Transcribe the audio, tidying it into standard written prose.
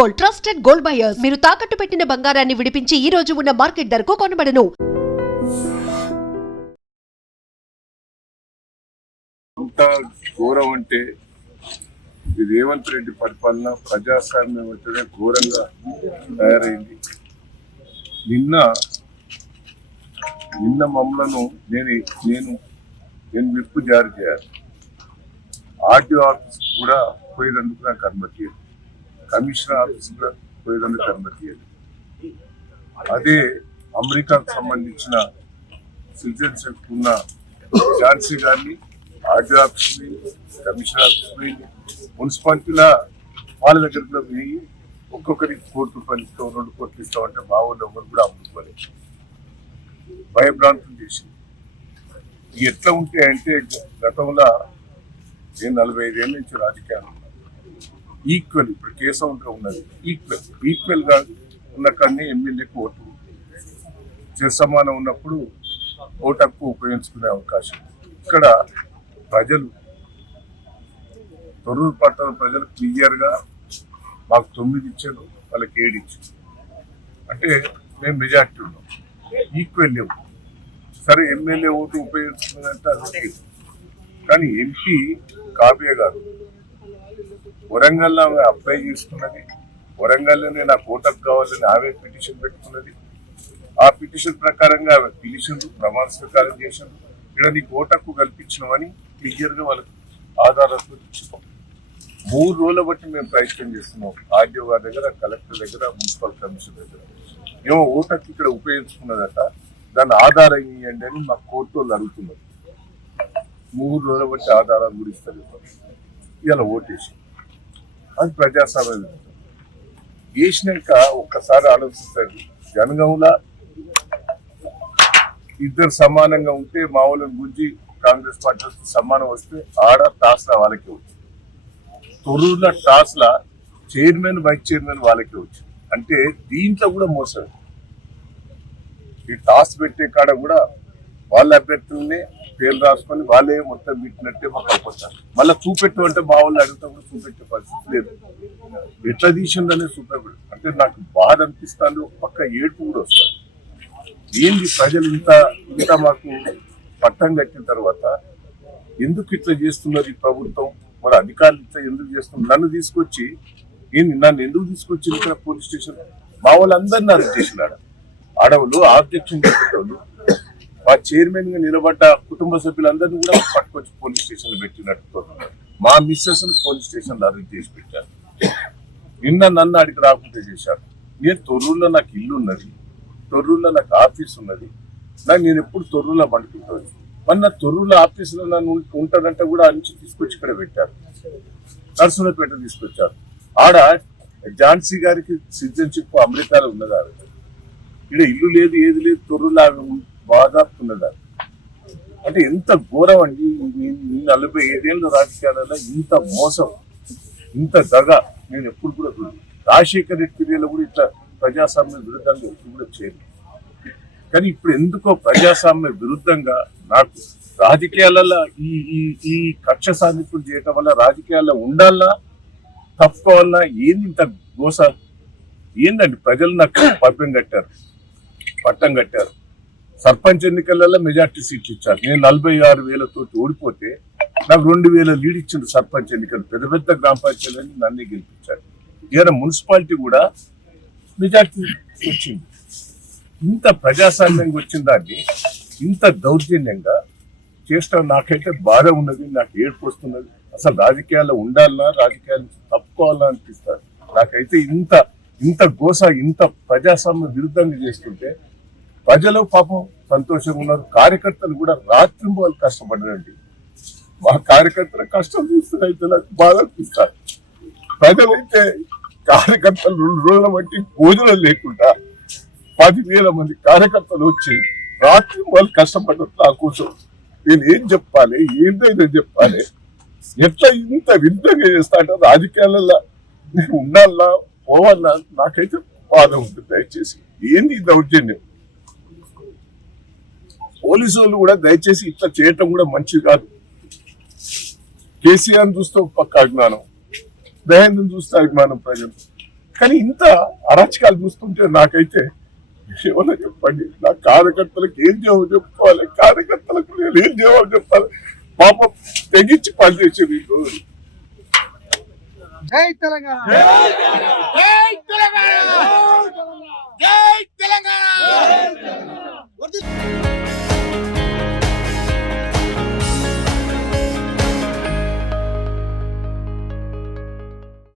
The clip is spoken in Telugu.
Gold, trusted gold buyers. మీరు తాకట్టు పెట్టిన బంగారాన్ని విడిపించి ఈ రోజు ఉన్న మార్కెట్ ధరకు కొనబడను. అంత ఘోరం అంటే ఇది రేవంత్ రెడ్డి పరిపాలన ప్రజాస్వామ్యం వచ్చే ఘోరంగా తయారైంది. నిన్న మమ్మలను నేను విప్పు జారీ చేయాలి. ఆర్టీఓ ఆఫీస్ కూడా పోయేందుకు నాకు అనుమతి లేదు. కమిషనర్ ఆఫీస్ కూడా పోయేందుకు అనుమతి లేదు. అదే అమెరికాకు సంబంధించిన సిటిజన్షిప్ ఉన్న ఝాన్సీ గారిని ఆర్టీఓ ఆఫీస్ కమిషనర్ ఆఫీస్ మున్సిపాలిటీల వాళ్ళ దగ్గర కూడా పోయి ఒక్కొక్కరికి ₹1 ఇస్తాం, ₹2 ఇస్తాం అంటే మా ఊళ్ళో ఎవరు కూడా అమ్ముకోవాలి. భయభ్రాంతులు చేసి ఎట్లా ఉంటే అంటే గతంలో నేను 45 ఏళ్ళ నుంచి రాజకీయాలు ఈక్వల్ ఇప్పుడు కేసంగా ఉన్నది ఈక్వల్ గా ఉన్న కానీ ఎమ్మెల్యేకు ఓటు సమానం ఉన్నప్పుడు ఓటు హక్కు ఉపయోగించుకునే అవకాశం. ఇక్కడ ప్రజలు తొర్రూరు పట్టణ ప్రజలు క్లియర్ గా మాకు 9 ఇచ్చారు, వాళ్ళకి 7 ఇచ్చారు. అంటే మేము మెజార్టీ ఉన్నాం, ఈక్వల్ లేవు. సరే ఎమ్మెల్యే ఓటు ఉపయోగించుకున్నదంటే అది, కానీ ఎంపీ కావ్య గారు వరంగల్లో ఆమె అప్లై చేసుకున్నది, వరంగల్లోనే నాకు ఓటకు కావాలని ఆమె పిటిషన్ పెట్టుకున్నది. ఆ పిటిషన్ ప్రకారంగా ఆమె పిలిచిండ్రు, ప్రమాణ స్వీకారం చేసిండ్రు. ఇక్కడ నీకు ఓటకు కల్పించినామని క్లియర్ గా వాళ్ళకి ఆధారాలతో ఇచ్చినాం. 3 రోజుల బట్టి మేము ప్రయత్నం చేస్తున్నాం. ఆర్డీఓ గారి దగ్గర, కలెక్టర్ దగ్గర, మున్సిపల్ కమిషనర్ దగ్గర. ఏమో ఓటకు ఇక్కడ ఉపయోగించుకున్నదట, దాన్ని ఆధారం ఇవ్వండి అని మా కోర్టు వాళ్ళు అడుగుతున్నారు. 3 రోజుల బట్టి ఆధారాలు కూడా ఇస్తారు. ఇలా ఓటేసి అది ప్రజాస్వామ్యం వేసినాక ఒక్కసారి ఆలోచిస్తారు. జనగంలో ఇద్దరు సమానంగా ఉంటే మా వాళ్ళని గురించి కాంగ్రెస్ పార్టీ సమానం వస్తే ఆడ టాస్ల వాళ్ళకే వచ్చింది. తొర్రూరులో టాస్ల చైర్మన్ వైస్ చైర్మన్ వాళ్ళకే వచ్చింది. అంటే దీంట్లో కూడా మోసం. ఈ టాస్ పెట్టే కాడ కూడా వాళ్ళ అభ్యర్థులనే పేర్లు రాసుకొని వాళ్ళే మొత్తం పెట్టినట్టే మాకు అయిపోతారు. మళ్ళీ చూపెట్టు అంటే మా వాళ్ళు అడిగితే కూడా చూపెట్టే పరిస్థితి లేదు. ఎట్లా తీసిందనే చూపెట్టు అంటే నాకు బాధ అనిపిస్తుంది. ఒక పక్క ఏడుపు కూడా వస్తుంది. ఏంది ప్రజలు ఇంత మాకు పట్టం కట్టిన తర్వాత ఎందుకు ఇట్లా చేస్తున్నారు ఈ ప్రభుత్వం, మరి అధికారులు ఇట్లా ఎందుకు చేస్తున్నారు? నన్ను ఎందుకు తీసుకొచ్చి ఇక్కడ పోలీస్ స్టేషన్ మా వాళ్ళందరినీ అరెస్ట్ చేసినాడు. అడవులు ఆబ్జెక్షన్ చెప్పేటోళ్ళు, మా చైర్మన్ గా నిలబడ్డ కుటుంబ సభ్యులందరినీ కూడా పట్టుకొచ్చి పోలీస్ స్టేషన్ లో పెట్టినట్టు మా మిస్సెస్ పోలీస్ స్టేషన్ లో అరెస్ట్ చేసి పెట్టారు. నిన్న నన్ను అడిగి రాకుండా చేశారు. నేను తొర్రూరులో నాకు ఇల్లు ఉన్నది, తొర్రూరులో నాకు ఆఫీస్ ఉన్నది, నేను ఎప్పుడు తొర్రూరులో పండుకుంటుంది. మొన్న తొర్రూరులో ఆఫీసులో నన్ను ఉంటానంటే కూడా ఆ నుంచి తీసుకొచ్చి ఇక్కడ పెట్టారు. నర్సులపేట తీసుకొచ్చారు. ఆడ ఝాన్సీ గారికి సిటిజన్షిప్ అమెరికాలో ఉన్నదా? ఇక్కడ ఇల్లు లేదు, ఏది లేదు, తొర్రూరులో బాధాపున్నదా? అంటే ఎంత ఘోరం అండి. 45 ఏళ్ళ రాజకీయాలలో ఇంత మోసం, ఇంత దగ నేను ఎప్పుడు కూడా రాజశేఖర రెడ్డి పీరియడ్లో కూడా ఇట్లా ప్రజాస్వామ్య విరుద్ధంగా ఎప్పుడు కూడా చేయలేదు. కానీ ఇప్పుడు ఎందుకో ప్రజాస్వామ్య విరుద్ధంగా నాకు రాజకీయాలలో ఈ కక్ష సాధింపులు చేయటం వల్ల రాజకీయాల్లో ఉండాలన్నా తప్పుకోవాలన్నా ఏంది ఇంత గోస? ఏందండి? ప్రజలు నాకు పట్టం కట్టారు. సర్పంచ్ ఎన్నికలలో మెజార్టీ సీట్లు ఇచ్చారు. నేను 46,000 ఓడిపోతే నాకు 2,000 లీడ్ ఇచ్చిండు సర్పంచ్ ఎన్నికలు. పెద్ద పెద్ద గ్రామ పంచాయతీలని నన్నే గెలిపించారు. ఇవాళ మున్సిపాలిటీ కూడా మెజార్టీ వచ్చింది. ఇంత ప్రజాస్వామ్యంగా వచ్చిన దాన్ని ఇంత దౌర్జన్యంగా చేస్తాం. నాకైతే బాధ ఉన్నది, నాకు ఏడుపు వస్తున్నది. అసలు రాజకీయాల్లో ఉండాలన్నా, రాజకీయాలు తప్పుకోవాలన్నా అనిపిస్తారు. నాకైతే ఇంత గోస, ఇంత ప్రజాస్వామ్య విరుద్ధంగా చేస్తుంటే ప్రజలు పాపం సంతోషంగా ఉన్నారు. కార్యకర్తలు కూడా రాత్రింబోలు కష్టపడ్డారండి. మా కార్యకర్తల కష్టం చూస్తే అయితే నాకు బాధ అనిపిస్తారు. ప్రజలైతే కార్యకర్తలు 2 రోజుల బట్టి భోజనం లేకుండా 10,000 మంది కార్యకర్తలు వచ్చి రాత్రి వాళ్ళు కష్టపడ్డారు నా కోసం. నేను ఏం చెప్పాలి, ఏంటైనా చెప్పాలి? ఎట్లా ఇంత విరుద్ధంగా చేస్తా అంటే రాజకీయాలలో నేను ఉండాలా పోవాలా? నాకైతే బాధ ఉంటుంది. దయచేసి ఏంది దౌర్జన్యం? పోలీసు వాళ్ళు కూడా దయచేసి ఇట్లా చేయటం కూడా మంచిది కాదు. కేసీఆర్ చూస్తే ఒక పక్క అభిమానం, దయానంద్ చూస్తే అభిమానం ప్రజలు. కానీ ఇంత అరాచకాలు చూస్తుంటే నాకైతే ఏమన్నా చెప్పండి, నా కార్యకర్తలకు ఏం జవాబు చెప్పుకోవాలి, కార్యకర్తలకు నేను ఏం జవాబు చెప్పాలి? పాపం తెగించి పనిచేసేది ఈ రోజు. జై తెలంగాణ. జై తెలంగాణ.